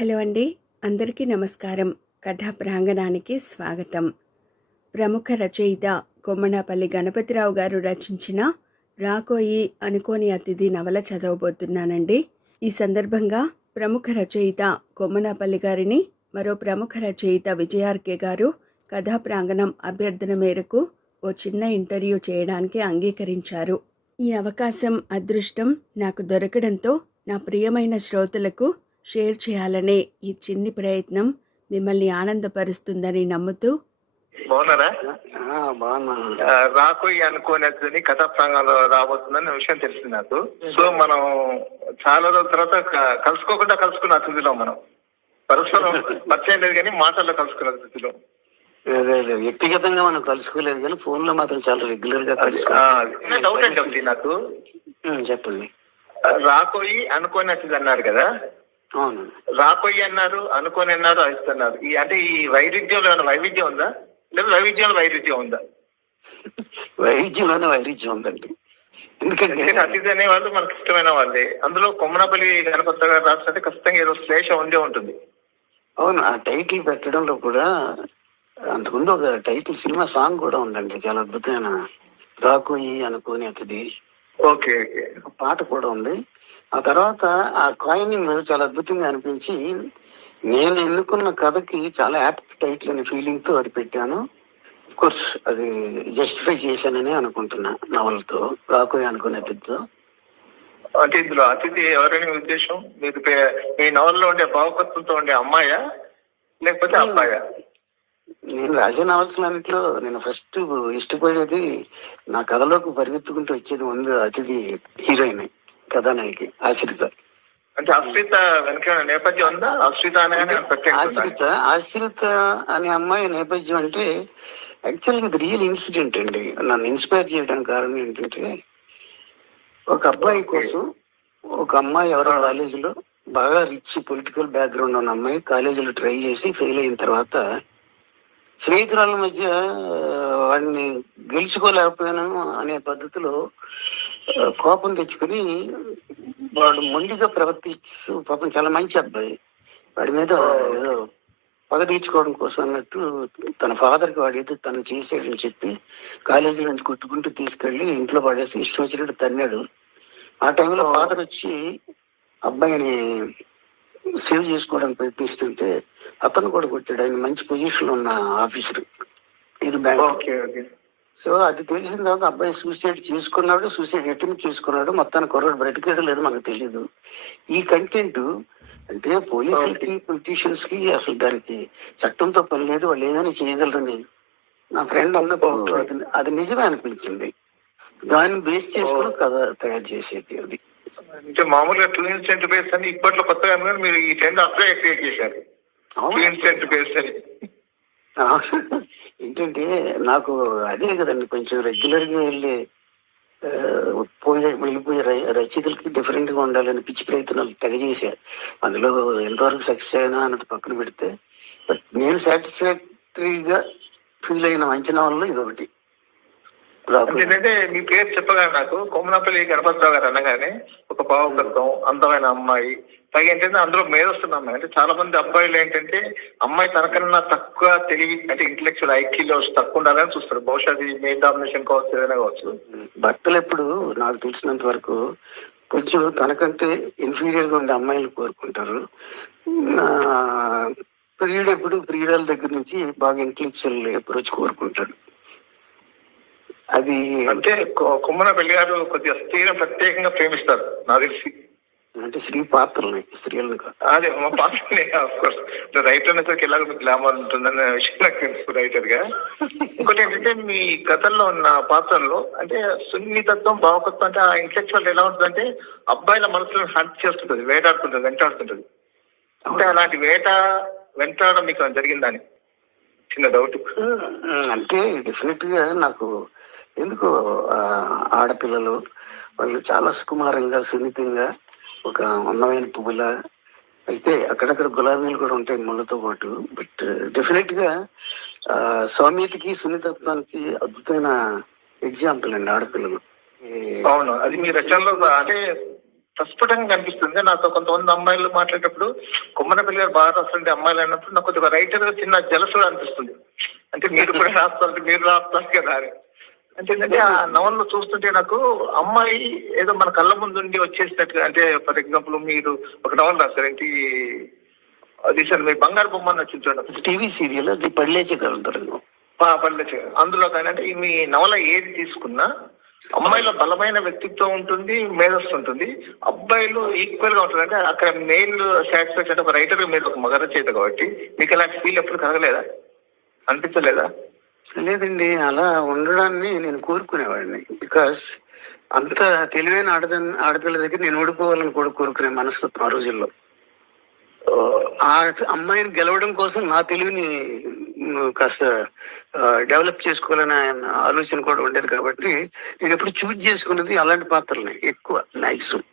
Hello అండి. అందరికీ నమస్కారం. కథా ప్రాంగణానికి స్వాగతం. ప్రముఖ రచయిత కొమ్మనాపల్లి గణపతిరావు గారు రచించిన రాకోయి అనుకోని అతిథి నవల చదవబోతున్నానండి. ఈ సందర్భంగా ప్రముఖ రచయిత కొమ్మనాపల్లి గారిని మరో ప్రముఖ రచయిత విజయార్కే గారు కథా ప్రాంగణం అభ్యర్థన మేరకు ఓ చిన్న ఇంటర్వ్యూ చేయడానికి అంగీకరించారు. ఈ అవకాశం అదృష్టం నాకు దొరకడంతో నా ప్రియమైన శ్రోతలకు షేర్ చేయాలనే ఈ చిన్ని ప్రయత్నం మిమ్మల్ని ఆనందపరుస్తుందని నమ్ముతూ. బాగున్నారా? రాకోయి అనుకోని కథా ప్రాంగంలో రాబోతుందని విషయం తెలిసింది నాకు. సో మనం చాలా రోజుల తర్వాత కలుసుకున్న అతిథిలో మనం పరస్పరం పరిచయం లేదు కానీ మాటల్లో కలుసుకున్న అతిథిలో. వ్యక్తిగతంగా మనం కలుసుకోలేదు కానీ ఫోన్ లో మాత్రం చాలా రెగ్యులర్ గా డౌట్ ఏంటి నాకు, చెప్పండి. రాకోయి అనుకోని అతిథి అన్నారు కదా, అవును. రాకోయి అన్నారు, అనుకోని అన్నారు, అన్నారు. అంటే ఈ వైవిధ్యంలో ఏమైనా వైవిధ్యం ఉందా, లేదా వైవిధ్యంలో వైరుధ్యం ఉందా? వైవిధ్యంలోనే వైరుధ్యం ఉందండి. ఎందుకంటే అతిథి అనే వాళ్ళు మనకు ఇష్టమైన వాళ్ళే. అందులో కొమ్మనపల్లి గణపతి గారు రాస్తే ఖచ్చితంగా ఏదో శ్లేష ఉండే ఉంటుంది. అవును, ఆ టైటిల్ పెట్టడంలో కూడా అంతకుముందు ఒక టైటిల్ సినిమా సాంగ్ కూడా ఉందండి, చాలా అద్భుతమైన రాకోయి అనుకోని అతిథి. ఓకే, పాట కూడా ఉంది. ఆ తర్వాత ఆ కాయినింగ్ చాలా అద్భుతంగా అనిపించి నేను ఎన్నుకున్న కథకి చాలా యాప్ట్ టైటిల్ అనే ఫీలింగ్ తో అది పెట్టాను. అఫ్ కోర్స్ అది జస్టిఫై చేశానని అనుకుంటున్నా నవలతో, రాకోయి అనుకునే అతిథితో. అంటే ఇందులో అతిథి ఎవరైనా ఉద్దేశం? మీరు మీ నవల్లో ఉండే భావకత్వంతో ఉండే అమ్మాయా లేకపోతే అబ్బాయా? నేను రాసే నవల్స్ అన్నింటిలో నేను ఫస్ట్ ఇష్టపడేది, నా కథలోకి పరిగెత్తుకుంటూ వచ్చేది ముందు అతిథి హీరోయిన్, కథానాయకి ఆశ్రిత. అంటే ఆశ్రిత వెనక నేపథ్యం ఉందా? ఆశ్రిత అనే అమ్మాయి నేపథ్యం అంటే యాక్చువల్గా ఇది రియల్ ఇన్సిడెంట్ అండి. నన్ను ఇన్స్పైర్ చేయడానికి కారణం ఏంటంటే, ఒక అబ్బాయి కోసం ఒక అమ్మాయి ఎవరో కాలేజీలో బాగా రిచ్ పొలిటికల్ బ్యాక్గ్రౌండ్ ఉన్న అమ్మాయి కాలేజీలో ట్రై చేసి ఫెయిల్ అయిన తర్వాత స్నేహితురాల మధ్య వాడిని గెలుచుకోలేకపోయాను అనే పద్ధతిలో కోపం తెచ్చుకుని వాడు మొండిగా ప్రవర్తిస్తూ, పాపం చాలా మంచి అబ్బాయి, వాడి మీద ఏదో పగ తీర్చుకోవడం కోసం అన్నట్టు తన ఫాదర్కి వాడు ఏదో తను చేసాడని చెప్పి కాలేజీ నుంచి కొట్టుకుంటూ తీసుకెళ్లి ఇంట్లో పడేసి ఇష్టం వచ్చినట్టు తన్నాడు. ఆ టైంలో ఫాదర్ వచ్చి అబ్బాయిని సేవ్ చేసుకోవడానికి ప్రయత్నిస్తుంటే అతను కూడా కొట్టాడు. ఆయన మంచి పొజిషన్ లో ఉన్న ఆఫీసర్, ఇది బ్యాంక్. సో అది తెలిసిన తర్వాత అబ్బాయి సూసైడ్ చేసుకున్నాడు, సూసైడ్ అటెంప్ట్ చేసుకున్నాడు. మొత్తానికి కుర్రాడు బ్రతికేయడం లేదు, మనకు తెలియదు. ఈ కంటెంట్ అంటే పోలీసులకి పొలిటీషియన్స్ కి అసలు దానికి చట్టంతో పని లేదు, వాళ్ళు ఏదైనా చేయగలరని నా ఫ్రెండ్ అన్నప్పుడు అది నిజమే అనిపించింది. దాన్ని బేస్ చేసుకుని కథ తయారు చేసేది అది. అంటే మామూలుగా 2 ఇన్సిడెంట్ బేస్ అని ఇప్పట్లో కొత్తగా మీరు ఈ ట్రెండ్ అప్లై క్రియేట్ చేశారు. ఇన్సిడెంట్ బేస్ అని ఏంటంటే నాకు అదే కదండి, కొంచెం రెగ్యులర్ గా వెళ్ళిపోయే రచయితలకి డిఫరెంట్ గా ఉండాలని పిచ్చి ప్రయత్నాలు తెగ చేశారు. అందులో ఎంతవరకు సక్సెస్ అయినా అన్నది పక్కన పెడితే, బట్ నేను సాటిస్ఫాక్టరీగా ఫీల్ అయిన మంచి నవల్లో ఇది ఒకటి. ఏంటంటే మీ పేరు చెప్పగా నాకు కొమ్మనపల్లి గణపతిరావు గారు అనగానే ఒక భావకత్వం, అందమైన అమ్మాయి, పైగా ఏంటంటే అందులో మేధొస్తున్న అమ్మాయి. అంటే చాలా మంది అబ్బాయిలు ఏంటంటే అమ్మాయి తనకన్నా తక్కువ తెలివి, అంటే ఇంటలెక్చువల్ ఐక్యూలో తక్కువ ఉండాలని చూస్తారు. బహుశా అది మెయిన్ డామినేషన్ కావచ్చు, ఏదైనా కావచ్చు. భర్తలు ఎప్పుడు నాకు తెలిసినంత వరకు కొంచెం తనకంటే ఇన్ఫీరియర్ గా ఉండే అమ్మాయిలు కోరుకుంటారు. ప్రియుడు ఎప్పుడు ప్రియురాల దగ్గర నుంచి బాగా ఇంటలెక్చువల్ అప్రోచ్ కోరుకుంటాడు. అది అంటే కొమ్మనపల్లి గారు కొద్దిగా స్త్రీలను ప్రత్యేకంగా ప్రేమిస్తారు నాకు తెలిసి. అంటే స్త్రీ పాత్రలు, స్త్రీలను కాదు. అదే మా పాత్రలే. రైటర్ అనేసరికి ఎలాగో మీకు గ్లామర్ ఉంటుందన్న విషయం నాకు తెలుసు రైటర్ గా. ఇంకోటి ఏంటంటే మీ కథల్లో ఉన్న పాత్రల్లో అంటే సున్నితత్వం, భావకత్వం, అంటే ఆ ఇంటలెక్చువల్ ఎలా ఉంటుందంటే అబ్బాయిల మనసులను హంట్ చేస్తుంటది, వేటాడుతుంటది, వెంటాడుతుంటది. అంటే అలాంటి వెంటాడడం మీకు జరిగిందని చిన్న డౌట్. అంటే డెఫినెట్ గా నాకు ఎందుకో ఆడపిల్లలు వాళ్ళు చాలా సుకుమారంగా, సున్నితంగా, ఒక అందమైన పువ్వులా, అయితే అక్కడక్కడ గులాబీలు కూడా ఉంటాయి ముళ్ళతో పాటు. బట్ డెఫినెట్ గా సౌమ్యతకి, సున్నితత్వానికి అద్భుతమైన ఎగ్జాంపుల్ అండి ఆడపిల్లలు. అవును, అది మీ రచనలో అంటే ప్రస్ఫుటంగా కనిపిస్తుంది. నాతో కొంతమంది అమ్మాయిలు మాట్లాడేటప్పుడు కొమ్మనపల్లి గారు బాగా రాస్తుంటే అమ్మాయిలు అన్నప్పుడు నాకు కొద్దిగా రైటర్ గా చిన్న జలస్ కూడా అనిపిస్తుంది. అంటే మీరు కూడా రాస్తారు, మీరు రాస్తారు కదా అని. అంటే ఏంటంటే ఆ నవల్లో చూస్తుంటే నాకు అమ్మాయి ఏదో మన కళ్ళ ముందుండి వచ్చేసినట్టుగా, అంటే ఫర్ ఎగ్జాంపుల్ మీరు ఒక నవల్ రాస్తారు ఏంటి అది సార్, మీ బంగారు బొమ్మ అని వచ్చింది చూడండి, టీవీ సీరియల్ అది పళ్ళేచగలుగుతారు. పల్లె. అందులో కానీ అంటే మీ నవల ఏది తీసుకున్నా అమ్మాయిలో బలమైన వ్యక్తిత్వం ఉంటుంది, మేధస్సు ఉంటుంది, అబ్బాయిలు ఈక్వల్ గా ఉంటుంది. అంటే అక్కడ మెయిల్ సాటిస్ఫాక్షన్ అంటే ఒక రైటర్ మీరు ఒక మగ రచయిత కాబట్టి మీకు అలాంటి ఫీల్ ఎప్పుడు కలగలేదా, అనిపించలేదా? లేదండి, అలా ఉండడాన్ని నేను కోరుకునేవాడిని. బికాస్ అంత తెలివైన ఆడపిల్ల దగ్గర నేను ఓడిపోవాలని కూడా కోరుకునే మనస్తత్వం ఆ రోజుల్లో. ఆ అమ్మాయిని గెలవడం కోసం నా తెలివిని కాస్త డెవలప్ చేసుకోవాలనే ఆలోచన కూడా ఉండేది. కాబట్టి నేను ఎప్పుడు చూజ్ చేసుకున్నది అలాంటి పాత్రలని ఎక్కువ. మ్యాక్సిమం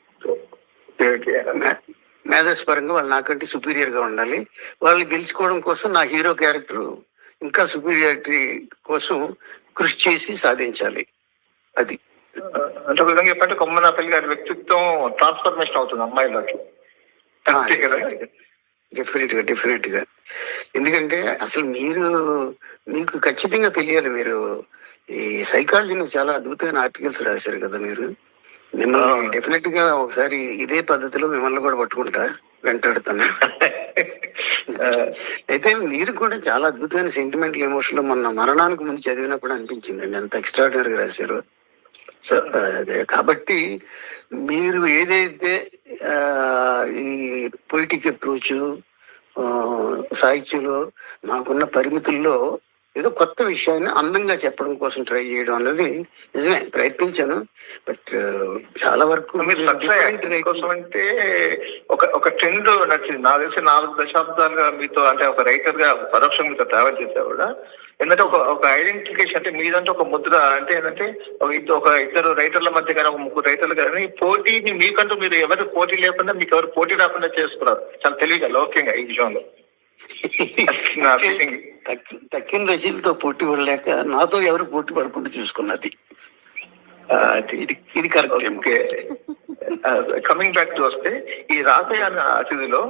మేధస్పరంగా వాళ్ళు నాకంటే సుపీరియర్ గా ఉండాలి. వాళ్ళని గెలుచుకోవడం కోసం నా హీరో క్యారెక్టర్ ఇంకా సుపీరియారిటీ కోసం కృషి చేసి సాధించాలి. అది అంటే ఒక విధంగా చెప్పంటే కొమ్మనపల్లి గారి వ్యక్తిత్వం ట్రాన్స్ఫర్మేషన్ అవుతుంది అమ్మాయిలోకి. డెఫినెట్ గా. ఎందుకంటే అసలు మీకు ఖచ్చితంగా తెలియాలి. మీరు ఈ సైకాలజీని చాలా అద్భుతమైన ఆర్టికల్స్ రాశారు కదా మీరు. మిమ్మల్ని డెఫినెట్ గా ఒకసారి ఇదే పద్ధతిలో మిమ్మల్ని కూడా పట్టుకుంటా, వెంటాడుతాను. అయితే మీరు కూడా చాలా అద్భుతమైన సెంటిమెంటల్ ఎమోషన్ మొన్న మరణానికి ముందు చదివినప్పుడు అనిపించిందండి, అంత ఎక్స్ట్రాడినరీగా రాశారు. సో అదే కాబట్టి మీరు ఏదైతే ఈ పొయిటిక్ అప్రోచ్ సాహిత్యంలో నాకున్న పరిమితుల్లో ఏదో కొత్త విషయాన్ని అందంగా చెప్పడం కోసం ట్రై చేయడం అన్నది నిజమే, ప్రయత్నించాను. బట్ చాలా వరకు కోసం అంటే ఒక ట్రెండ్ నచ్చింది. నాకు తెలిసి 4 దశాబ్దాలుగా మీతో అంటే ఒక రైటర్ గా పరోక్షంగా మీతో ట్రావెల్ చేసా కూడా. ఏంటంటే ఒక ఐడెంటిఫికేషన్, అంటే మీదంటే ఒక ముద్ర, అంటే ఏంటంటే ఒక ఇద్దరు రైటర్ల మధ్య కానీ ఒక 3 రైటర్లు కానీ పోటీని మీకంటూ మీరు ఎవరు పోటీ లేకుండా మీకు ఎవరు పోటీ రాకుండా చేసుకున్నారు చాలా తెలివిగా లౌక్యంగా ఈ విషయంలో. తక్కిన రచయితలతో పోటీ పడలేక నాతో ఎవరు పోటీ పడకుండా చూసుకున్నది. ఇది కరెక్ట్. కమింగ్ బ్యాక్ టు వస్తే ఈ రాసయ్య అనే అతిథిలో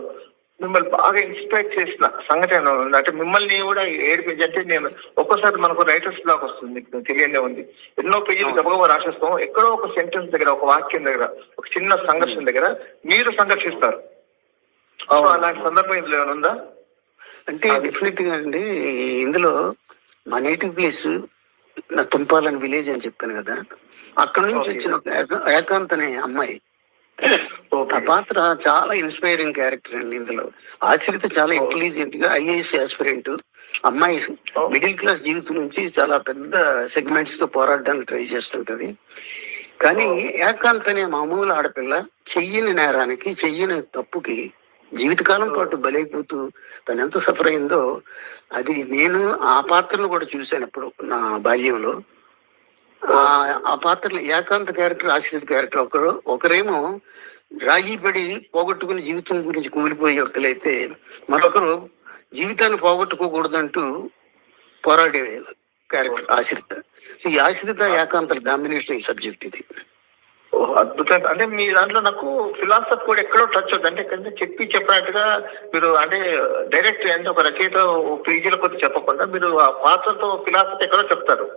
మిమ్మల్ని బాగా ఇన్స్పైర్ చేసిన సంఘటన ఉంది. అంటే మిమ్మల్ని కూడా ఏడిపించి, అంటే నేను ఒక్కోసారి మనకు రైటర్స్ బ్లాక్ వస్తుంది, మీకు తెలియనే ఉంది. ఎన్నో పేజీలు గబగబా రాసేస్తాం, ఎక్కడో ఒక సెంటెన్స్ దగ్గర, ఒక వాక్యం దగ్గర, ఒక చిన్న సంఘర్షణ దగ్గర మీరు సంఘర్షిస్తారు. అలాంటి సందర్భం ఇందులో ఏమైనా ఉందా? అంటే డెఫినెట్ గా అండి, ఇందులో మా నేటివ్ ప్లేస్ నా తుంపాలని విలేజ్ అని చెప్పాను కదా, అక్కడ నుంచి వచ్చిన ఏకాంత్ అనే అమ్మాయి, ఆ పాత్ర చాలా ఇన్స్పైరింగ్ క్యారెక్టర్ అండి. ఇందులో ఆశ్రిత చాలా ఇంటెలిజెంట్ గా ఐఏఎస్ ఆస్పిరెంట్ అమ్మాయి, మిడిల్ క్లాస్ జీవితం నుంచి చాలా పెద్ద సెగ్మెంట్స్ తో పోరాడడానికి ట్రై చేస్తుంటది. కానీ ఏకాంత్ అనే మామూలు ఆడపిల్ల చెయ్యని నేరానికి, చెయ్యని తప్పుకి జీవితకాలం పాటు బలైపోతూ తను ఎంత సఫర్ అయిందో అది నేను ఆ పాత్రను కూడా చూశాను అప్పుడు నా బాల్యంలో. ఆ పాత్రలు ఏకాంత క్యారెక్టర్, ఆశ్రిత క్యారెక్టర్, ఒకరేమో రాజీపడి పోగొట్టుకుని జీవితం గురించి కూలిపోయే వ్యక్తులైతే మరొకరు జీవితాన్ని పోగొట్టుకోకూడదంటూ పోరాడే క్యారెక్టర్ ఆశ్రిత. ఈ ఆశ్రిత ఏకాంతల కాంబినేషన్ ఈ సబ్జెక్ట్ ఇది. అద్భుతంగా. అంటే మీ దాంట్లో నాకు ఫిలాసఫీ కూడా ఎక్కడో టచ్ అవుతుంది. అంటే కొంచెం చెప్పినట్టుగా మీరు అంటే డైరెక్ట్ అంటే ఒక రచయిత పీజీల కొద్ది చెప్పకుండా మీరు ఆ పాత్రతో ఫిలాసఫీ ఎక్కడో చెప్తారు.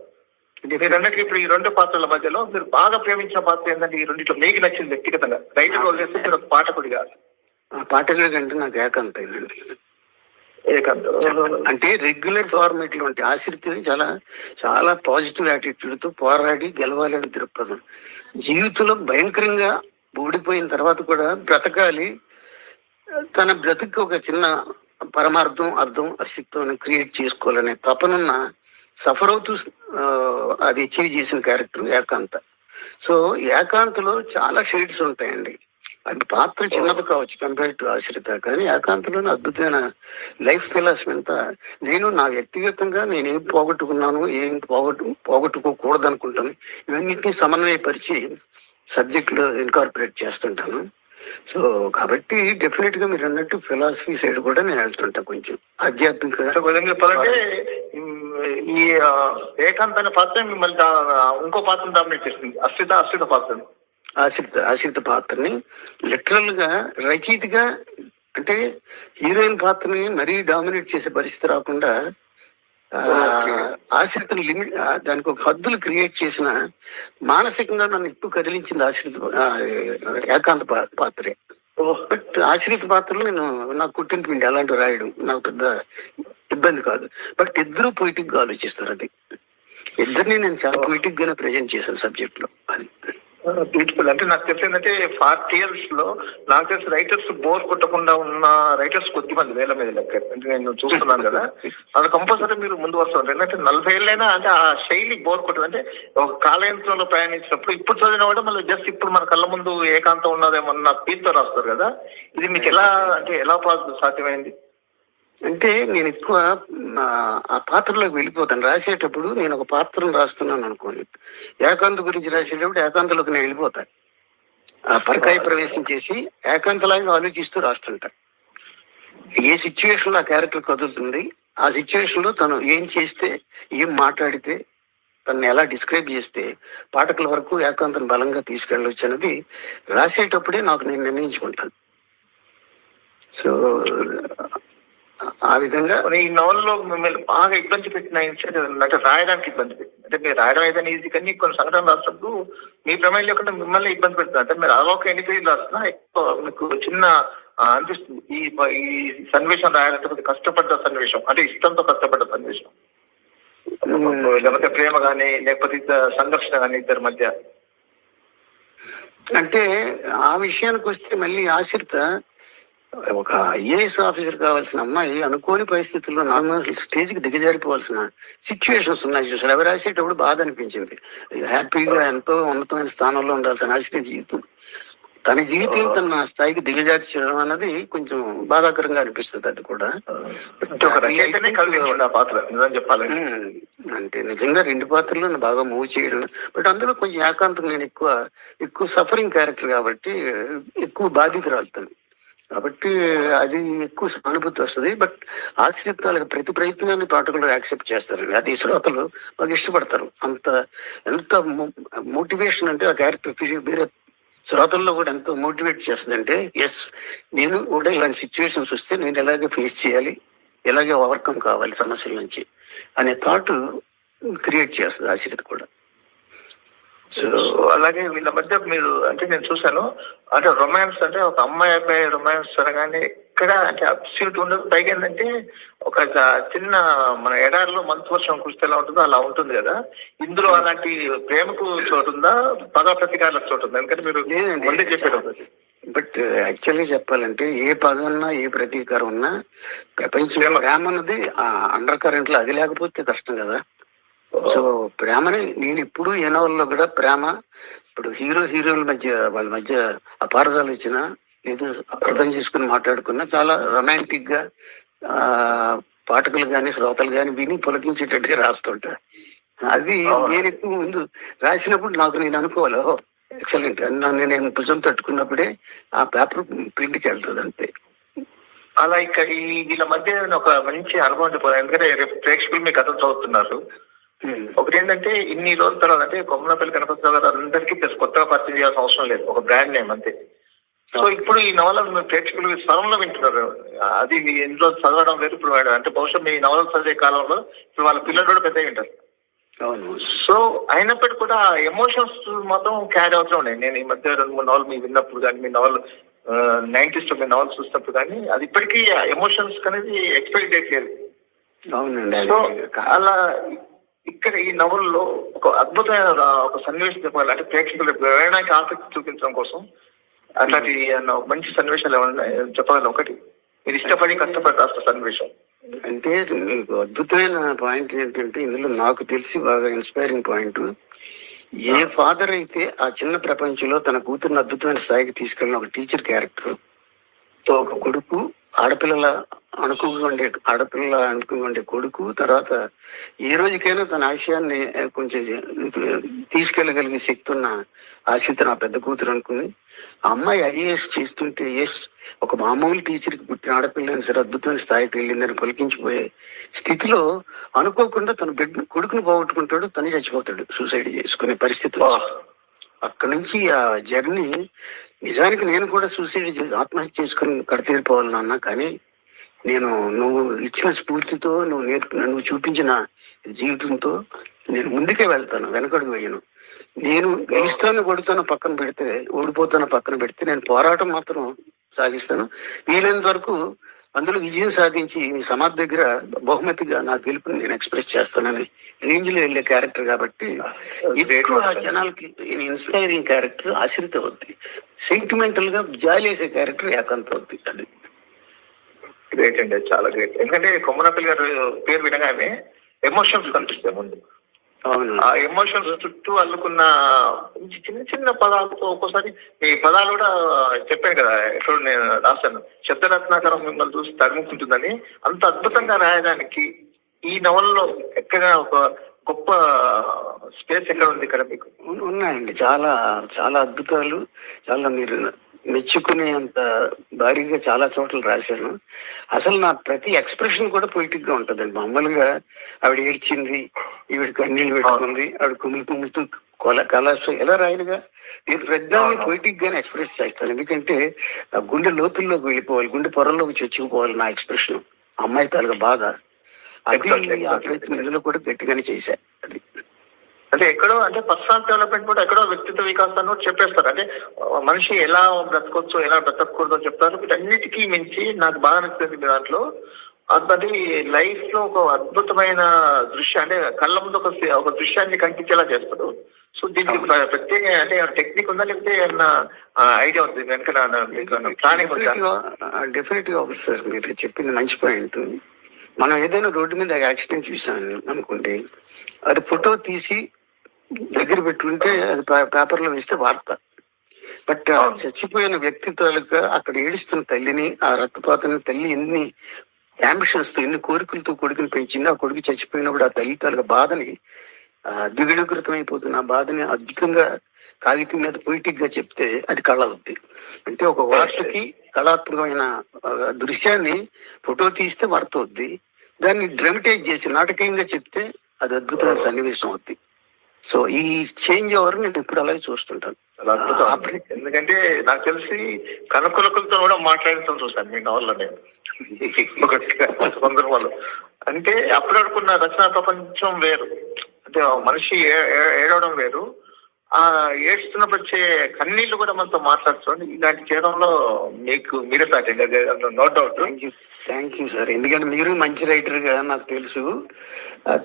మీరు అన్నట్టు ఇప్పుడు ఈ 2 పాత్రల మధ్యలో మీరు బాగా ప్రేమించిన పాత్ర ఏంటంటే ఈ రెండిట్లో మీకు నచ్చింది వ్యక్తిగతంగా, రైటర్ రోల్ చేస్తే మీరు ఒక పాఠకుడిగా? ఆ పాఠకుడి కంటే నాకు ఏకాంత్ అయిందండి. అంటే రెగ్యులర్ ఫార్మేట్ లో అంటే ఆశ్రితది చాలా చాలా పాజిటివ్ యాటిట్యూడ్ తో పోరాడి గెలవాలి అని దృక్పథం. జీవితంలో భయంకరంగా ఓడిపోయిన తర్వాత కూడా బ్రతకాలి, తన బ్రతుకు ఒక చిన్న పరమార్థం, అర్థం, అస్తిత్వాన్ని క్రియేట్ చేసుకోవాలనే తపనున్న సఫర్ అవుతూ అది అచీవ్ చేసిన క్యారెక్టర్ ఏకాంత. సో ఏకాంతలో చాలా షేడ్స్ ఉంటాయండి. అది పాత్ర చిన్నది కావచ్చు కంపేర్ టు ఆశ్రిత, కానీ ఏకాంతలోనే అద్భుతమైన లైఫ్ ఫిలాసఫీ అంతా. నేను నా వ్యక్తిగతంగా నేను ఏం పోగొట్టుకున్నాను, ఏం పోగొట్టుకోకూడదు అనుకుంటాను, ఇవన్నింటినీ సమన్వయపరిచి సబ్జెక్ట్ లో ఇన్కార్పొరేట్ చేస్తుంటాను. సో కాబట్టి డెఫినెట్ గా మీరు అన్నట్టు ఫిలాసఫీ సైడ్ కూడా నేను వెళ్తుంటా, కొంచెం ఆధ్యాత్మిక. చెప్పాలంటే ఈ ఏకాంత్ అనే పాత్ర మిమ్మల్ని ఇంకో పాత్రను డామినేట్ చేస్తుంది, అశ్రిత పాత్రను. ఆశ్రిత పాత్రని లిటరల్ గా రచయితగా, అంటే హీరోయిన్ పాత్రని మరీ డామినేట్ చేసే పరిస్థితి రాకుండా ఆశ్రితను లిమిట్, దానికి ఒక హద్దులు క్రియేట్ చేసిన, మానసికంగా నన్ను ఎక్కువ కదిలించింది ఏకాంత పాత్రే. బట్ ఆశ్రిత పాత్రలు నాకు కుట్టిన పిండి అలాంటివి రాయడం నాకు పెద్ద ఇబ్బంది కాదు. బట్ ఇద్దరు పొయిటిక్ గా ఆలోచిస్తారు. అది ఇద్దరిని నేను చాలా పొయిటిక్ గానే ప్రజెంట్ చేశాను సబ్జెక్ట్ లో. అది బ్యూటిఫుల్. అంటే నాకు తెలిసిందంటే 40 years లో నాకు తెలిసి రైటర్స్ బోర్ కొట్టకుండా ఉన్న రైటర్స్ కొద్ది మంది, వేల మీద లెక్క. అంటే నేను చూస్తున్నాను కదా, అది కంపల్సరీ మీరు ముందు వస్తారు. ఎందుకంటే 40 ఏళ్ళైనా అంటే ఆ శైలి బోర్ కొట్టదు. అంటే ఒక కాలయంత్రంలో ప్రయాణించినప్పుడు ఇప్పుడు చదివిన కూడా మళ్ళీ జస్ట్ ఇప్పుడు మన కళ్ళ ముందు ఏకాంతం ఉన్నదేమన్నా పీతో రాస్తారు కదా, ఇది మీకు ఎలా సాధ్యమైంది? అంటే నేను ఎక్కువ ఆ పాత్రలోకి వెళ్ళిపోతాను. రాసేటప్పుడు నేను ఒక పాత్రను రాస్తున్నాను అనుకోని, ఏకాంత గురించి రాసేటప్పుడు ఏకాంతలోకి నేను వెళ్ళిపోతాను. ఆ పరకాయ ప్రవేశం చేసి ఏకాంతలాగా ఆలోచిస్తూ రాస్తుంటా. ఏ సిచ్యువేషన్ లో ఆ క్యారెక్టర్ కదులుతుంది, ఆ సిచ్యువేషన్ లో తను ఏం చేస్తే, ఏం మాట్లాడితే, తను ఎలా డిస్క్రైబ్ చేస్తే పాఠకుల వరకు ఏకాంతం బలంగా తీసుకెళ్ళవచ్చు అనేది రాసేటప్పుడే నాకు నేను నిర్ణయించుకుంటాను. సో ఆ విధంగా ఈ నవల్లో మిమ్మల్ని బాగా ఇబ్బంది పెట్టిన ఇన్సిడెంట్ అంటే రాయడానికి ఇబ్బంది పెట్టింది. అంటే మీరు రాయడం ఏదైనా ఈజీ, కానీ కొన్ని సంఘటనలు రాసినప్పుడు మీ ప్రమేయం లేకుండా మిమ్మల్ని ఇబ్బంది పెడుతుంది. అంటే మీరు అదొక ఎన్ని పేజీలు రాస్తున్నా ఎక్కువ మీకు చిన్న అనిపిస్తుంది ఈ సన్నివేశం రాయాలంటే కొద్దిగా కష్టపడ్డ సన్నివేశం, అంటే ఇష్టంతో కష్టపడ్డ సన్నివేశం, లేకపోతే ప్రేమ కానీ లేకపోతే సంఘర్షణ కానీ ఇద్దరి మధ్య. అంటే ఆ విషయానికి వస్తే మళ్ళీ ఆశ్రిత ఒక ఐఏఎస్ ఆఫీసర్ కావాల్సిన అమ్మాయి అనుకోని పరిస్థితుల్లో నార్మల్ స్టేజ్ కి దిగజారిపోవాల్సిన సిచ్యువేషన్స్ ఉన్నాయి చూసారు. అవి రాసేటప్పుడు బాధ అనిపించింది. హ్యాపీగా ఎంతో ఉన్నతమైన స్థానంలో ఉండాల్సిన ఆశ్రిత జీవితం, తన జీవితం తన స్థాయికి దిగజార్చడం అన్నది కొంచెం బాధాకరంగా అనిపిస్తుంది. అది కూడా అంటే నిజంగా 2 పాత్రలు నన్ను బాగా మూవ్ చేయడం. బట్ అందులో కొంచెం ఏకాంతం, నేను ఎక్కువ సఫరింగ్ క్యారెక్టర్ కాబట్టి ఎక్కువ బాధితురాలుతాను కాబట్టి అది ఎక్కువ సానుభూతి వస్తుంది. బట్ ఆశ్రితాలకు ప్రతి ప్రయత్నాన్ని పాఠకులు యాక్సెప్ట్ చేస్తారు. అది శ్రోతలు బాగా ఇష్టపడతారు. ఎంత మోటివేషన్ అంటే ఆ క్యారెక్టర్ వేరే శ్రోతల్లో కూడా ఎంతో మోటివేట్ చేస్తుంది. అంటే ఎస్, నేను కూడా ఇలాంటి సిచ్యువేషన్స్ వస్తే నేను ఎలాగే ఫేస్ చేయాలి, ఎలాగే ఓవర్కమ్ కావాలి సమస్యల నుంచి అనే థాట్ క్రియేట్ చేస్తుంది ఆశ్రిత కూడా. సో అలాగే వీళ్ళ మధ్య మీరు అంటే నేను చూసాను, అంటే రొమాన్స్ అంటే ఒక అమ్మాయి అబ్బాయి రొమాన్స్ అనగానే ఇక్కడ అంటే అబ్సల్యూట్ ఉండదు. పైగా ఏంటంటే ఒక చిన్న మన ఎడారిలో మంచు వర్షం కురిస్తే ఎలా ఉంటుందో అలా ఉంటుంది కదా, ఇందులో అలాంటి ప్రేమకు చోటు ఉందా, పగ ప్రతీకారాలకు చోటు ఉందా? ఎందుకంటే మీరు ముందే చెప్పేటప్పుడు. బట్ యాక్చువల్గా చెప్పాలంటే ఏ పగ ఉన్నా ఏ ప్రతీకారం ఉన్నా ప్రపంచంలో ప్రేమ అన్నది అండర్ కరెంట్ లో అది లేకపోతే కష్టం కదా. సో ప్రేమని నేను ఇప్పుడు ఏ నవల్లో కూడా ప్రేమ, ఇప్పుడు హీరోల మధ్య వాళ్ళ మధ్య అపార్థాలు వచ్చినా లేదు అర్థం చేసుకుని మాట్లాడుకున్నా చాలా రొమాంటిక్ గా పాఠకులు కానీ శ్రోతలు కానీ విని పులకించేటట్టుగా రాస్తుంటా. అది నేను ఎక్కువ ముందు రాసినప్పుడు నేను అనుకోవాలి ఎక్సలెంట్ నన్ను నేను భుజం తట్టుకున్నప్పుడే ఆ పేపర్ ప్రింట్కి వెళ్తుంది అంతే. అలా ఇక్కడ వీళ్ళ మధ్య ఒక మంచి అనుభవం, ఎందుకంటే ప్రేక్షకులు మీ కథలు చదువుతున్నారు. ఒకటి ఏంటంటే ఇన్ని రోజుల తర్వాత అంటే కొమ్మనపల్లి గణపతిరావు గారు అందరికీ కొత్తగా పరిచయం చేయాల్సిన అవసరం లేదు, ఒక బ్రాండ్ నేమ్ అంతే. సో ఇప్పుడు ఈ నవల ప్రేక్షకులు స్వరంలో వింటున్నారు. అది ఇంట్లో చదవడం లేదు ఇప్పుడు, అంటే బహుశా మీ నవలు చదివే కాలంలో ఇప్పుడు వాళ్ళ పిల్లలు కూడా పెద్దగా వింటారు. సో అయినప్పటికీ కూడా ఎమోషన్స్ మాత్రం క్యారీ అవుతూ ఉన్నాయి. నేను ఈ మధ్య 2-3 నవలు మీ విన్నప్పుడు కానీ, మీ నవలు 90s లో మీ నవలు చూసినప్పుడు కానీ అది ఇప్పటికీ ఎమోషన్స్ అనేది ఎక్స్పెక్ట్ చేయట్లేదు. సో అలా ఇక్కడ ఈ నవల్లో ఒక అద్భుతమైన ఒక సన్నివేశం చెప్పాలి అంటే ప్రేక్షకులు వినడానికి ఆసక్తి చూపించడం కోసం అట్లాంటి మంచి సన్నివేశాలు ఏమన్నా చెప్పగలరు? ఒకటి మీరు ఇష్టపడి కష్టపడి రాష్ట్ర సన్నివేశం. అంటే మీకు అద్భుతమైన పాయింట్ ఏంటంటే ఇందులో నాకు తెలిసి బాగా ఇన్స్పైరింగ్ పాయింట్, ఏ ఫాదర్ అయితే ఆ చిన్న ప్రపంచంలో తన కూతురుని అద్భుతమైన స్థాయికి తీసుకెళ్ళిన ఒక టీచర్ క్యారెక్టర్, ఒక కొడుకు ఆడపిల్ల అనుకుని ఉండే కొడుకు, తర్వాత ఏ రోజుకైనా తన ఆశయాన్ని కొంచెం తీసుకెళ్ళగలిగే శక్తి ఉన్న ఆశిత నా పెద్ద కూతురు అనుకుని ఆ అమ్మాయి ఐఏఎస్ చేస్తుంటే ఎస్ ఒక మామూలు టీచర్కి పుట్టిన ఆడపిల్లని సరే అద్భుతమైన స్థాయికి వెళ్ళిందని పలికించిపోయే స్థితిలో అనుకోకుండా తన కొడుకును పోగొట్టుకుంటాడు, తను చచ్చిపోతాడు, సూసైడ్ చేసుకునే పరిస్థితి. అక్కడి నుంచి ఆ జర్నీ నిజానికి నేను కూడా ఆత్మహత్య చేసుకుని కడతీరిపోవాలి నాన్న. కానీ నువ్వు ఇచ్చిన స్ఫూర్తితో, నువ్వు చూపించిన జీవితంతో నేను ముందుకే వెళ్తాను, వెనకడుగు వేయను. నేను గెలుస్తాను కొడుతాను పక్కన పెడితే, ఓడిపోతాను పక్కన పెడితే, నేను పోరాటం మాత్రం సాగిస్తాను. వీలైనంత వరకు అందులో విజయం సాధించి మీ సమాధి దగ్గర బహుమతిగా నా గెలుపుని నేను ఎక్స్ప్రెస్ చేస్తానని రేంజ్ లో వెళ్ళే క్యారెక్టర్ కాబట్టి ఎక్కువ జనాలకి ఇన్స్పైరింగ్ క్యారెక్టర్ ఆశ్రిత అవుద్ది. సెంటిమెంటల్ గా జాలేసే క్యారెక్టర్ ఏకాంత అవుద్ది. అది గ్రేట్ అండి, చాలా గ్రేట్. ఎందుకంటే కొమ్మనపల్లి గారు పేరు వినగానే ఎమోషన్స్ కనిపిస్తాయి ముందు. ఆ ఎమోషన్స్ చుట్టూ అల్లుకున్న చిన్న చిన్న పదాలతో ఒక్కోసారి ఈ పదాలు కూడా చెప్పాను కదా, ఎక్కడ నేను రాశాను, శబ్దరత్నాకరం మిమ్మల్ని చూసి తరుముకుంటుందని. అంత అద్భుతంగా రాయడానికి ఈ నవలలో ఎక్కడ ఒక గొప్ప స్పేస్ ఎక్కడ ఉంది ఇక్కడ మీకు? ఉన్నాయండి, చాలా చాలా అద్భుతాలు. చాలా మీరు మెచ్చుకునే అంత భారీగా చాలా చోట్ల రాశాను. అసలు నా ప్రతి ఎక్స్ప్రెషన్ కూడా పొయిటిక్ గా ఉంటదండి. మామూలుగా ఆవిడ ఏడ్చింది, ఈవిడ కన్నీళ్ళు పెట్టుకుంది, ఆవిడ కుమ్ముతూ కళాశ ఎలా రాయలుగా నేను ప్రతిదాన్ని పొయిటిక్ గానే ఎక్స్ప్రెస్ చేస్తాను. ఎందుకంటే ఆ గుండె లోతుల్లోకి వెళ్ళిపోవాలి, గుండె పొరల్లోకి చొచ్చుకుపోవాలి నా ఎక్స్ప్రెషన్. అమ్మాయి తాలుగా బాధ అది ఆ ప్రయత్నం ఇందులో కూడా గట్టిగానే చేశా. అది అంటే ఎక్కడో అంటే పర్సనల్ డెవలప్మెంట్ కూడా ఎక్కడో వ్యక్తిత్వ వికాసాన్ని కూడా చెప్పేస్తారు. అంటే మనిషి ఎలా బ్రతకొచ్చో ఎలా బ్రతకూడదో చెప్తారు. వీటన్నిటికీ మించి నాకు బాగా నచ్చింది దాంట్లో అది లైఫ్ లో ఒక అద్భుతమైన దృశ్యం, అంటే కళ్ళ ముందు ఒక దృశ్యాన్ని కనిపించేలా చేస్తారు. సో దీనికి ప్రత్యేక అంటే టెక్నిక్ ఉందా, లేకపోతే ఏమన్నా ఐడియా ఉంది వెనక ప్లానింగ్ ఉందా? డెఫినెట్ గా అవుతుంది సార్, మీరు చెప్పింది మంచి పాయింట్. మనం ఏదైనా రోడ్డు మీద యాక్సిడెంట్ చూసాను అనుకోండి, అది ఫోటో తీసి దగ్గర పెట్టుకుంటే అది పేపర్ లో వేస్తే వార్త. బట్ చచ్చిపోయిన వ్యక్తి తాలూకా అక్కడ ఏడుస్తున్న తల్లిని, ఆ రక్తపాతం తల్లి ఎన్ని అంబిషన్స్ తో, ఎన్ని కోరికలతో కొడుకుని పెంచింది, ఆ కొడుకు చచ్చిపోయినప్పుడు ఆ తల్లి తాలూకా బాధని, ద్విగుణీకృతం అయిపోతున్న ఆ బాధని అద్భుతంగా కాగితం మీద పొయిటిక్ గా చెప్తే అది కళ అవుద్ది. అంటే ఒక వార్తకి కళాత్మకమైన దృశ్యాన్ని ఫోటో తీస్తే వార్త అవుద్ది, దాన్ని డ్రామటైజ్ చేసి నాటకీయంగా చెప్తే అది అద్భుతమైన సన్నివేశం అవుద్ది. సో ఈ చేంజ్ ఓవర్ నేను ఇప్పుడు అలాగే చూస్తుంటాను. ఎందుకంటే నాకు తెలిసి కనకులకులతో కూడా మాట్లాడుతాం చూసాను మీ నవల్లో నేను ఒక సందర్భాలు. అంటే అప్పుడనుకున్న రచనా ప్రపంచం వేరు, అంటే మనిషి ఏడవడం వేరు, ఆ ఏడుస్తున్నప్పుడు వచ్చే కన్నీళ్లు కూడా మనతో మాట్లాడుతుంది. ఇలాంటి చేయడంలో మీరే సాటి, no doubt. Thank you sir. ఎందుకంటే మీరు మంచి రైటర్ గా నాకు తెలుసు.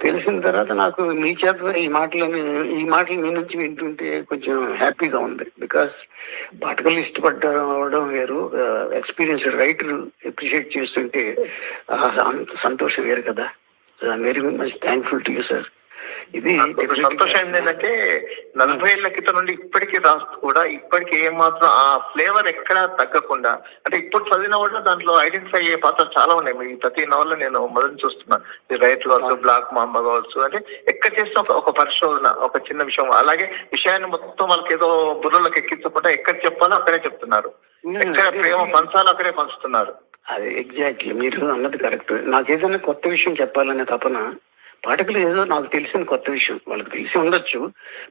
తెలిసిన తర్వాత నాకు మీ చేత ఈ మాటలు మీ నుంచి వింటుంటే కొంచెం హ్యాపీగా ఉంది. బికాస్ పాఠకులు ఇష్టపడడం వేరు, ఎక్స్పీరియన్స్డ్ రైటర్ అప్రిషియేట్ చేస్తుంటే అంత సంతోషం వేరు కదా. So I'm very much thankful to you sir. ఇది సంతోషం ఏంటంటే 40 ఏళ్ల క్రితం నుండి ఇప్పటికీ రాస్తూ కూడా ఇప్పటికీ ఏమాత్రం ఆ ఫ్లేవర్ ఎక్కడా తగ్గకుండా, అంటే ఇప్పుడు చదివిన కూడా దాంట్లో ఐడెంటిఫై అయ్యే పాత్రలు చాలా ఉన్నాయి. మీ ప్రతి నవల్లో నేను మొదలు చూస్తున్నాను, రైతు కావచ్చు, బ్లాక్ మాంబ కావచ్చు, అంటే ఎక్కడ చేసిన ఒక పరిశోధన, ఒక చిన్న విషయం, అలాగే విషయాన్ని మొత్తం వాళ్ళకి ఏదో బుర్రలోకి ఎక్కించకుండా ఎక్కడ చెప్పాలో అక్కడే చెప్తున్నారు, ఎక్కడ ప్రేమ పంచాలో అక్కడే పంచుతున్నారు. అది ఎగ్జాక్ట్లీ మీరు అన్నది కరెక్ట్. నాకు ఏదైనా కొత్త విషయం చెప్పాలనే తపన, పాఠకులు ఏదో నాకు తెలిసిన కొత్త విషయం వాళ్ళకి తెలిసి ఉండొచ్చు,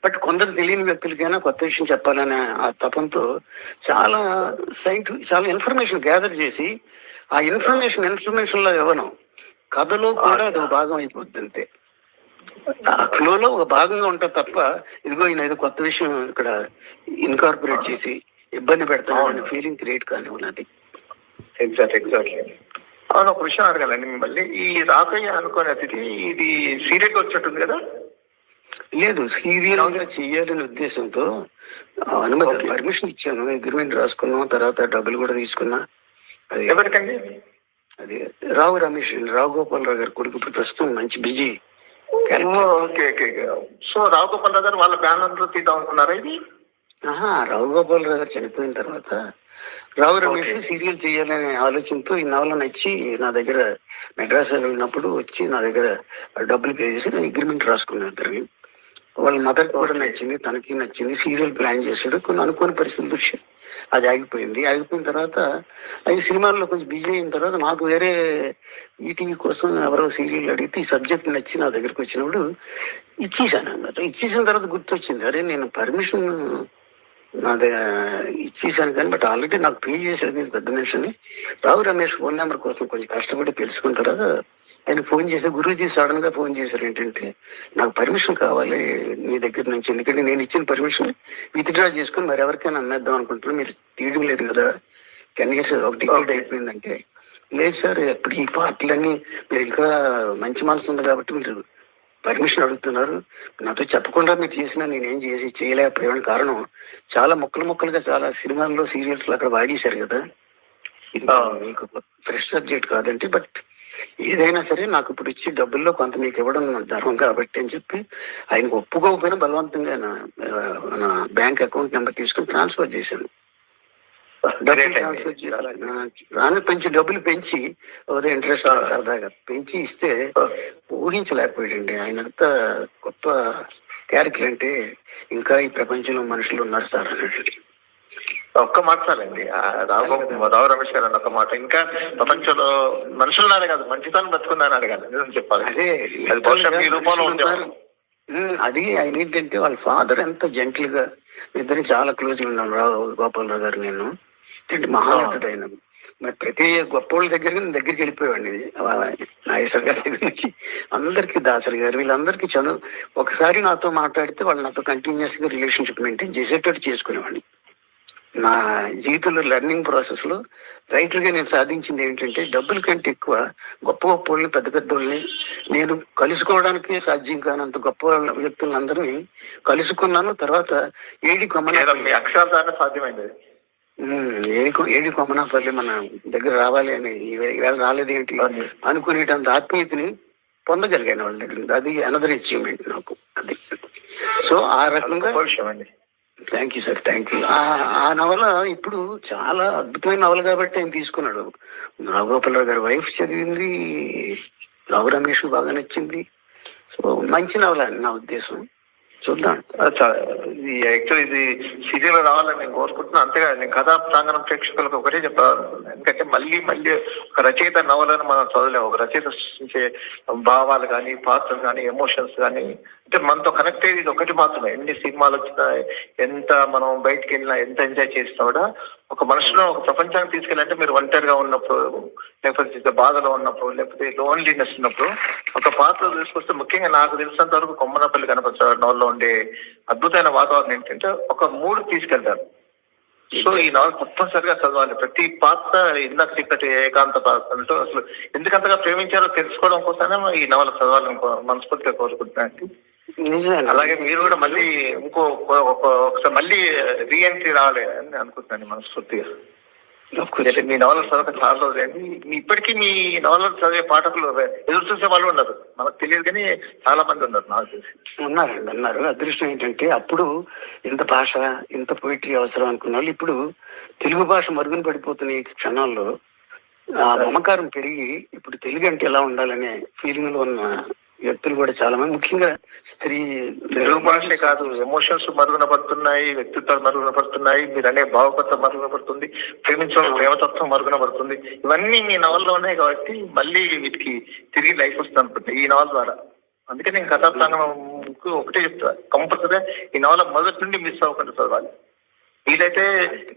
బట్ కొందరు తెలియని వ్యక్తులకైనా కొత్త విషయం చెప్పాలనే ఆ తపంతో చాలా చాలా ఇన్ఫర్మేషన్ గ్యాదర్ చేసి, ఆ ఇన్ఫర్మేషన్ లో ఇవ్వను, కథలో కూడా అది ఒక భాగం అయిపోద్ది. అంతే, ఆ ఫ్లోలో ఒక భాగంగా ఉంటుంది తప్ప ఇదిగో ఈయన ఏదో కొత్త విషయం ఇక్కడ ఇన్కార్పొరేట్ చేసి ఇబ్బంది పెడతాను అనే ఫీలింగ్ క్రియేట్ కానివ్వనది. ఎగ్జాక్ట్లీ. అవును, ఒక విషయం అడగాలండి మిమ్మల్ని. ఈ రాకయ్య అనుకునే అతిథి ఇది సీరియల్ వచ్చినట్టుంది కదా? లేదు, సీరియల్ గా చెయ్యాలనే ఉద్దేశంతో అనుమతి పర్మిషన్ ఇచ్చాను, అగ్రిమెంట్ రాసుకున్నాం, తర్వాత డబ్బులు కూడా తీసుకున్నా. అది ఎవరికండి? అది రావు గోపాలరావు గారి కొడుకు. ఇప్పుడు ప్రస్తుతం మంచి బిజీ. సో రావు గోపాలరావు గారు వాళ్ళ బ్యానర్ లో తీద్దాం అనుకున్నారా ఇది? రావు గోపాలరావు గారు చనిపోయిన తర్వాత రావు రమేష్ సీరియల్ చేయాలనే ఆలోచనతో ఈ నవల నచ్చి నా దగ్గర మెడ్రాస్ వెళ్ళినప్పుడు వచ్చి నా దగ్గర డబ్బులు పే చేసి నేను అగ్రిమెంట్ రాసుకున్నాను ఇద్దరిని. వాళ్ళ మదర్కి కూడా నచ్చింది, తనకి నచ్చింది. సీరియల్ ప్లాన్ చేశాడు. కొన్ని అనుకోని పరిస్థితుల దృష్ట్యా అది ఆగిపోయింది. ఆగిపోయిన తర్వాత అది సినిమాల్లో కొంచెం బిజీ అయిన తర్వాత నాకు వేరే ఈటీవీ కోసం ఎవరో సీరియల్ అడిగితే ఈ సబ్జెక్ట్ నచ్చి నా దగ్గరికి వచ్చినప్పుడు ఇచ్చేసాను అన్నమాట. ఇచ్చేసిన తర్వాత గుర్తొచ్చింది, అరే నేను పర్మిషన్ నాది ఇచ్చేసాను కానీ బట్ ఆల్రెడీ నాకు పే చేశాడు పెద్ద మనిషిని. రావు రమేష్ ఫోన్ నెంబర్ కోసం కొంచెం కష్టపడి తెలుసుకున్న తర్వాత ఆయన ఫోన్ చేసి, గురూజీ సడన్ గా ఫోన్ చేశారు, ఏంటంటే నాకు పర్మిషన్ కావాలి మీ దగ్గర నుంచి, ఎందుకంటే నేను ఇచ్చిన పర్మిషన్ విత్డ్రా చేసుకుని మరి ఎవరికైనా అమ్మేద్దాం అనుకుంటున్నాను, మీరు తీయడం లేదు కదా, 10 years ఒక టికెట్ అయిపోయిందంటే, లేదు సార్ ఎప్పుడు ఈ పార్టీలన్నీ మీరు ఇంకా మంచి మనసు ఉంది కాబట్టి మీరు పర్మిషన్ అడుగుతున్నారు, నాతో చెప్పకుండా మీరు చేసినా నేనేం చేయలేకపోయాను. కారణం చాలా ముక్కలుగా చాలా సినిమాల్లో సీరియల్స్ లో అక్కడ వాడేశారు కదా, ఇది మీకు ఫ్రెష్ సబ్జెక్ట్ కాదంటే, బట్ ఏదైనా సరే నాకు ఇప్పుడు ఇచ్చి డబ్బుల్లో కొంత మీకు ఇవ్వడం ధర్మం కాబట్టి అని చెప్పి ఆయనకు ఒప్పుకోకపోయినా బలవంతంగా నా బ్యాంక్ అకౌంట్ నెంబర్ తీసుకుని ట్రాన్స్ఫర్ చేశాను. డబ్బులు ట్రాన్స్ఫర్ చేశాను. పెంచి డబ్బులు పెంచి ఉదయం ఇంట్రెస్ట్ సరదాగా పెంచి ఇస్తే ఊహించలేకపోయాడండి. ఆయనంతా గొప్ప క్యారెక్టర్ అంటే ఇంకా ఈ ప్రపంచంలో మనుషులు ఉన్నారు సార్ అన్నాడు. ఒక్క మాట చాలండి, రావు రమేష్ గారు అన్న ఒక్క మాట. ఇంకా ప్రపంచంలో మనుషులున్నారే కాదు, మంచితనం బతుకున్నాను అడగాలి, నిజం చెప్పాలి. అదే మీ రూపంలో ఉండేవారు. అది ఆయన ఏంటంటే వాళ్ళ ఫాదర్ ఎంత జెంటిల్ గా, ఇద్దరు చాలా క్లోజ్ గా ఉన్నాను. రావు గోపాలరావు గారు నేను అంటే మహానటుడు ఆయన. మరి ప్రతి గొప్ప దగ్గరికి వెళ్ళిపోయాడు. నాగేశ్వర గారి దగ్గర నుంచి అందరికి, దాసరి గారు, వీళ్ళందరికీ చదువు ఒకసారి నాతో మాట్లాడితే వాళ్ళు నాతో కంటిన్యూస్ గా రిలేషన్షిప్ మెయింటైన్ చేసేటట్టు చేసుకునేవాడిని. నా జీవితంలో లెర్నింగ్ ప్రాసెస్ లో రైటర్ గా నేను సాధించింది ఏంటంటే, డబ్బుల కంటే ఎక్కువ గొప్ప వాళ్ళని, పెద్ద వాళ్ళని నేను కలుసుకోవడానికి సాధ్యం కానంత గొప్ప వ్యక్తులందరినీ కలుసుకున్నాను. తర్వాత ఏడి సాధ్యమైంది ఏడి కొమ్మనాపల్లి మన దగ్గర రావాలి అని, ఈవేళ రాలేదేంటి అనుకునేటంత ఆత్మీయతని పొందగలిగాను వాళ్ళ దగ్గర. అది అనదర్ అచీవ్మెంట్ నాకు. అది సో ఆ రకంగా. Thank you sir, thank you. ఆ నవల ఇప్పుడు చాలా అద్భుతమైన నవల కాబట్టి ఆయన తీసుకున్నాడు. రావు గోపాలరావు గారి వైఫ్ చదివింది, రావు రమేష్ బాగా నచ్చింది. సో మంచి నవల నా ఉద్దేశం. చూద్దాం. యాక్చువల్ ఇది సీరియల్ రావాలని నేను కోరుకుంటున్నాను. అంతేకాదు, నేను కథా ప్రాంగణం ప్రేక్షకులకు ఒకటే చెప్పాను, ఎందుకంటే మళ్ళీ ఒక రచయిత నవలను మనం చదవలేము. ఒక రచయిత సృష్టించే భావాలు కానీ, పాత్రలు కానీ, ఎమోషన్స్ కానీ, అంటే మనతో కనెక్ట్ అయ్యేది ఇది ఒకటి మాత్రమే. ఎన్ని సినిమాలు వచ్చినా, ఎంత మనం బయటకు వెళ్ళినా, ఎంత ఎంజాయ్ చేసినా కూడా ఒక మనుషులో ఒక ప్రపంచానికి తీసుకెళ్ళాలంటే మీరు ఒంటరిగా ఉన్నప్పుడు, లేకపోతే బాధలో ఉన్నప్పుడు, లేకపోతే లోన్లీనెస్ ఉన్నప్పుడు ఒక పాత్ర తీసుకొస్తే, ముఖ్యంగా నాకు తెలిసినంత వరకు కొమ్మనపల్లి గణపతి నవల్లో ఉండే అద్భుతమైన వాతావరణం ఏంటంటే ఒక మూడు తీసుకెళ్తారు. సో ఈ నవల తప్పనిసరిగా చదవాలి. ప్రతి పాత్ర ఇందాక చెప్పినట్టు ఏకాంత పాత్రతో అసలు ఎందుకంతగా ప్రేమించారో తెలుసుకోవడం కోసమే ఈ నవల చదవాలని మనస్ఫూర్తిగా కోరుకుంటున్నాను. అలాగే మీరు కూడా మళ్ళీ ఒకసారి మళ్ళీ రీఎంట్రీ రావాలి అని అనుకుంటున్నాను మనస్ఫూర్తిగా. మీ నవలలు చదవక చాలా రోజులండి. ఇప్పటికీ మీ నవలలు చదివే పాఠకులు ఎదురు చూసే వాళ్ళు ఉన్నారు, మనకు తెలియదు కానీ చాలా మంది ఉన్నారు నాకు తెలిసి. ఉన్నారు. అదృష్టం ఏంటంటే అప్పుడు ఇంత భాష, ఇంత పోయిటరీ అవసరం అనుకున్న వాళ్ళు ఇప్పుడు తెలుగు భాష మరుగున పడిపోతున్న ఈ క్షణాల్లో ఆ మమకారం పెరిగి ఇప్పుడు తెలుగు అంటే ఎలా ఉండాలనే ఫీలింగ్ లో ఉన్న వ్యక్తులు కూడా చాలా మంది, ముఖ్యంగా స్త్రీ. తెలుగు భాషే కాదు, ఎమోషన్స్ మరుగున పడుతున్నాయి, వ్యక్తిత్వాలు మరుగున పడుతున్నాయి, మీరు అనే భావకత్వం మరుగున పడుతుంది, ప్రేమించడం ప్రేమతత్వం మరుగున పడుతుంది. ఇవన్నీ మీ నవల్లో ఉన్నాయి కాబట్టి మళ్ళీ వీటికి తిరిగి లైఫ్ వస్తుంది అనుకుంటా ఈ నవల ద్వారా. అందుకే నేను కథా ప్రాంగణంకు ఒకటే చెప్తా, కంపల్సరీగా ఈ నవల మొదటి నుండి మిస్ అవ్వకుండా చదవాలి. వీలైతే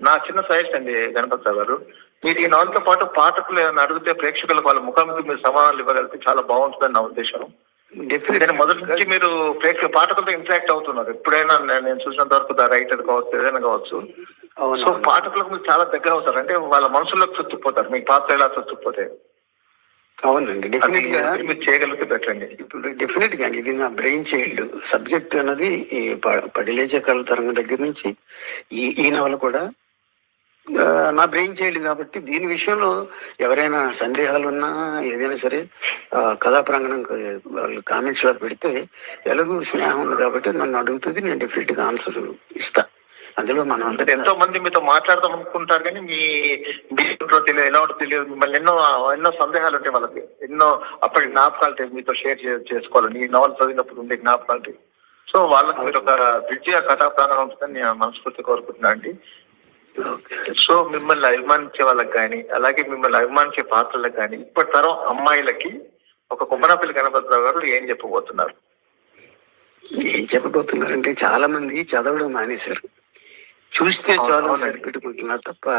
నా చిన్న సజెషన్ అండి గణపతి గారు, మీరు ఈ నవలతో పాటు పాఠకులు ఏమైనా అడిగితే ప్రేక్షకులకు వాళ్ళ ముఖానికి మీరు సమాధానాలు ఇవ్వగలిగితే చాలా బాగుంటుందని నా ఉద్దేశం. మొదటి నుంచి మీరు పాఠకులతో ఇంటరాక్ట్ అవుతున్నారు. ఎప్పుడైనా నేను చూసినంత వరకు రైటర్ కావచ్చు, ఏదైనా కావచ్చు. సో పాఠకులకు మీరు చాలా దగ్గర అవుతారు, అంటే వాళ్ళ మనసులోకి చొచ్చుకుపోతారు, మీ పాత్ర ఎలా చొచ్చుకుపోతే. అవునండి, డెఫినెట్ గా మీరు చేయగలిగితే పెట్టండి. ఇప్పుడు డెఫినెట్ గా ఇది నా బ్రెయిన్ చైల్డ్ సబ్జెక్ట్ అన్నది ఈ పడిలేచే కళ తరంగం దగ్గర నుంచి ఈ నవల కూడా నా బ్రెయిన్ చైల్డ్ కాబట్టి దీని విషయంలో ఎవరైనా సందేహాలు ఉన్నా ఏదైనా సరే కథా ప్రాంగణం వాళ్ళు కామెంట్స్ లో పెడితే, ఎలాగూ స్నేహం ఉంది కాబట్టి నన్ను అడుగుతుంది, నేను డెఫినెట్ గా ఆన్సర్ ఇస్తా. అందులో మనం ఎంతో మంది మీతో మాట్లాడదాం అనుకుంటారు కానీ మీ తెలియదు, ఎలా ఉంటుందో తెలియదు, మిమ్మల్ని ఎన్నో సందేహాలు ఉంటాయి వాళ్ళకి, ఎన్నో అప్పటి జ్ఞాపకాలు మీతో షేర్ చేసుకోవాలి. నీ నవల్ చదివినప్పుడు ఉండే జ్ఞాపకాలు సో వాళ్ళకి మీరు ఒక బ్రిడ్జిగా కథా ప్రాంగణం ఉంటుందని నేను మనస్ఫూర్తి కోరుకుంటున్నా అండి. ఓకే. సో మిమ్మల్ని అభిమానించే వాళ్ళకి కానీ, అలాగే మిమ్మల్ని అభిమానించే పాత్రలకు కానీ, ఇప్పటి తరం అమ్మాయిలకి ఒక కొమ్మనపల్లి గణపతిరావు గారు ఏం చెప్పబోతున్నారు? ఏం చెప్పబోతున్నారంటే చాలా మంది చదవడం మానేశారు. చూస్తే చాలా అవునండి. సరిపెట్టుకుంటున్నారు తప్ప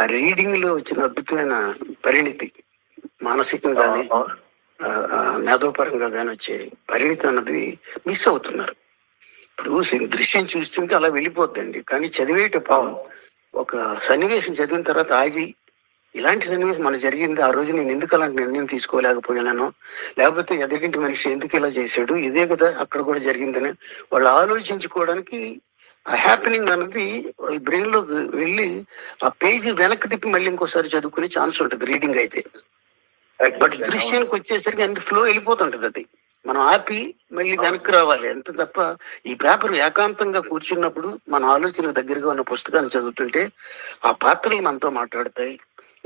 ఆ రీడింగ్ లో వచ్చిన అద్భుతమైన పరిణితి, మానసికంగా కానీ అవును. మేధోపరంగా కానీ వచ్చే పరిణితి అన్నది మిస్ అవుతున్నారు. ఇప్పుడు దృశ్యం చూస్తుంటే అలా వెళ్ళిపోద్దండి, కానీ చదివేటప్పుడు ఒక సన్నివేశం చదివిన తర్వాత ఆగి, ఇలాంటి సన్నివేశం మనకు జరిగింది, ఆ రోజు నేను ఎందుకు అలాంటి నిర్ణయం తీసుకోలేకపోయాను, లేకపోతే ఎదురింటి మనిషి ఎందుకు ఇలా చేశాడు, ఇదే కదా అక్కడ కూడా జరిగిందని వాళ్ళు ఆలోచించుకోవడానికి ఆ హ్యాపెనింగ్ అన్నది వాళ్ళ బ్రెయిన్ లోకి వెళ్ళి ఆ పేజీ వెనక్కి తిప్పి మళ్ళీ ఇంకోసారి చదువుకునే ఛాన్స్ ఉంటుంది రీడింగ్ అయితే. బట్ దృశ్యానికి వచ్చేసరికి అన్ని ఫ్లో వెళ్ళిపోతుంటది, అది మనం ఆపి మళ్ళీ వెనక్కి రావాలి అంతే తప్ప ఈ పేపర్ ఏకాంతంగా కూర్చున్నప్పుడు మన ఆలోచన దగ్గరగా ఉన్న పుస్తకాన్ని చదువుతుంటే ఆ పాత్రలు మనతో మాట్లాడతాయి,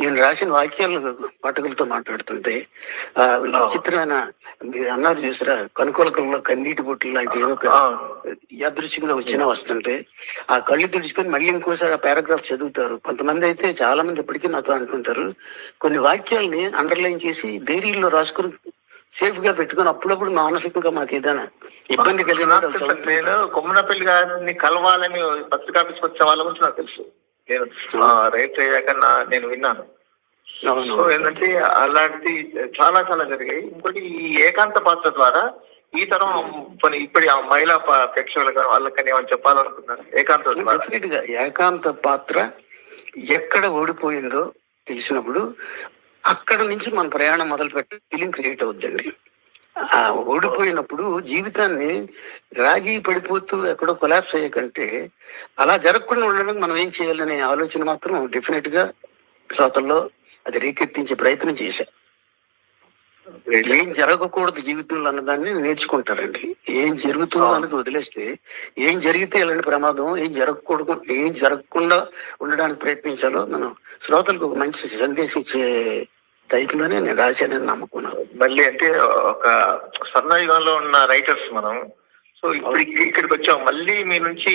నేను రాసిన వాక్యాలు పాఠకులతో మాట్లాడుతుంటే ఆ విచిత్రమైన, మీరు అన్నారు చూసారా, కనుకొలకల్లో కన్నీటి బొట్లు లాంటి ఏదో ఒక యాదృచ్ఛికంగా వచ్చినా వస్తుంటే ఆ కళ్ళు తుడుచుకొని మళ్ళీ ఇంకోసారి ఆ పారాగ్రాఫ్ చదువుతారు. కొంతమంది అయితే చాలా మంది ఇప్పటికీ నాతో అంటుంటారు, కొన్ని వాక్యాలని అండర్లైన్ చేసి డైరీలో రాసుకుని సేఫ్ గా పెట్టుకుని అప్పుడప్పుడు మానసికంగా మాకు ఏదైనా ఇబ్బంది కలిగిన నేను కొమ్మనపల్లి గారిని కలవాలని పత్రికాఫీస్కి వచ్చే వాళ్ళ గురించి నాకు తెలుసు. నేను రైట్ అయ్యాక నేను విన్నాను. సో ఏంటంటే అలాంటి చాలా చాలా జరిగాయి. ఇంకోటి ఈ ఏకాంత పాత్ర ద్వారా ఈ తరం ఇప్పటి ఆ మహిళా ప్రేక్షకులకు వాళ్ళకని ఏమని చెప్పాలనుకున్నాను ఏకాంత ద్వారా? డెఫినెట్ గా ఏకాంత పాత్ర ఎక్కడ ఓడిపోయిందో తెలిసినప్పుడు అక్కడ నుంచి మన ప్రయాణం మొదలు పెట్టే ఫీలింగ్ క్రియేట్ అవుద్దండి. ఆ ఓడిపోయినప్పుడు జీవితాన్ని రాజీ పడిపోతూ ఎక్కడో కొలాప్స్ అయ్యే కంటే అలా జరగకుండా ఉండడానికి మనం ఏం చేయాలనే ఆలోచన మాత్రం డెఫినెట్ గా శ్రోతల్లో అది రేకెత్తించే ప్రయత్నం చేశా. ఏం జరగకూడదు జీవితంలో అన్నదాన్ని నేర్చుకుంటారండి. ఏం జరుగుతుందో అన్నది వదిలేస్తే ఏం జరిగితే ఎలాంటి ప్రమాదం, ఏం జరగకుండా ఉండడానికి ప్రయత్నించాలో మనం శ్రోతలకు ఒక మంచి సందేశం ఇచ్చే టైప్ లోనే నేను రాశానని నమ్ముకున్నాను. మళ్ళీ అంటే ఒక స్వర్ణయుగంలో ఉన్న రైటర్స్ మనం. సో ఇప్పుడు ఇక్కడికి వచ్చాం, మళ్ళీ మీ నుంచి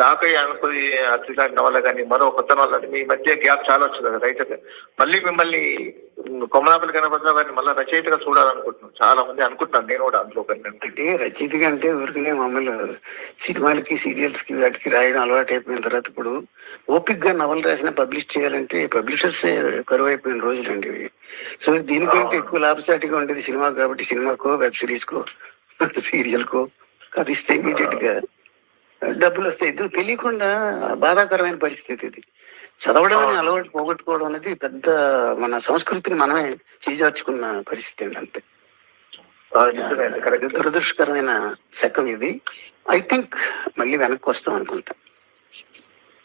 రాకయ్య అనుకుని అతిలాంటి నవల కానీ మరో కొత్త నవల, మీ మధ్య గ్యాప్ చాలా వచ్చింది కదా రైటర్. మళ్ళీ మిమ్మల్ని కొమ్మనపల్లి గణపతిరావు గారిని మళ్ళీ రచయితగా చూడాలనుకుంటున్నాను, చాలా మంది అనుకుంటున్నాను, నేను కూడా అందులో. అంటే రచయితగా అంటే ఊరికనే మమ్మల్ని సినిమాలకి సీరియల్స్ కి వాటికి రాయడం అలవాటు అయిపోయిన తర్వాత ఇప్పుడు ఓపిక్ గా నవలు రాసిన పబ్లిష్ చేయాలంటే పబ్లిషర్స్ కరువు అయిపోయిన రోజులండి ఇవి. సో దీనికంటే ఎక్కువ లాభసాటిగా ఉండేది సినిమా కాబట్టి సినిమాకో వెబ్ సిరీస్ కో సీరియల్ కో అది ఇస్తే ఇమీడియట్ గా డబ్బులు వస్తాయి. ఇది తెలియకుండా బాధాకరమైన పరిస్థితి. ఇది చదవడం అనే అలవాటు పోగొట్టుకోవడం అనేది పెద్ద మన సంస్కృతిని మనమే చేజార్చుకున్న పరిస్థితి అండి. అంతే దురదృష్టకరమైన శకం ఇది. ఐ థింక్ మళ్ళీ వెనక్కి వస్తాం అనుకుంటా.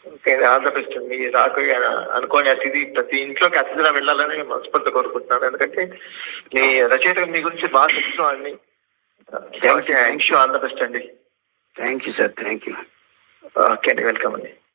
Okay, all the best. మీ రాకయ్య అనుకోని అతిథి ప్రతి ఇంట్లోకి అతిథిగా వెళ్ళాలని మనస్ఫూర్తిగా కోరుకుంటున్నాను. ఎందుకంటే మీ రచయిత మీ గురించి బాగా తెలుసు అండి. ఆల్ ద బెస్ట్ అండి. Thank you sir, thank you. Okay అండి, వెల్కమ్ అండి.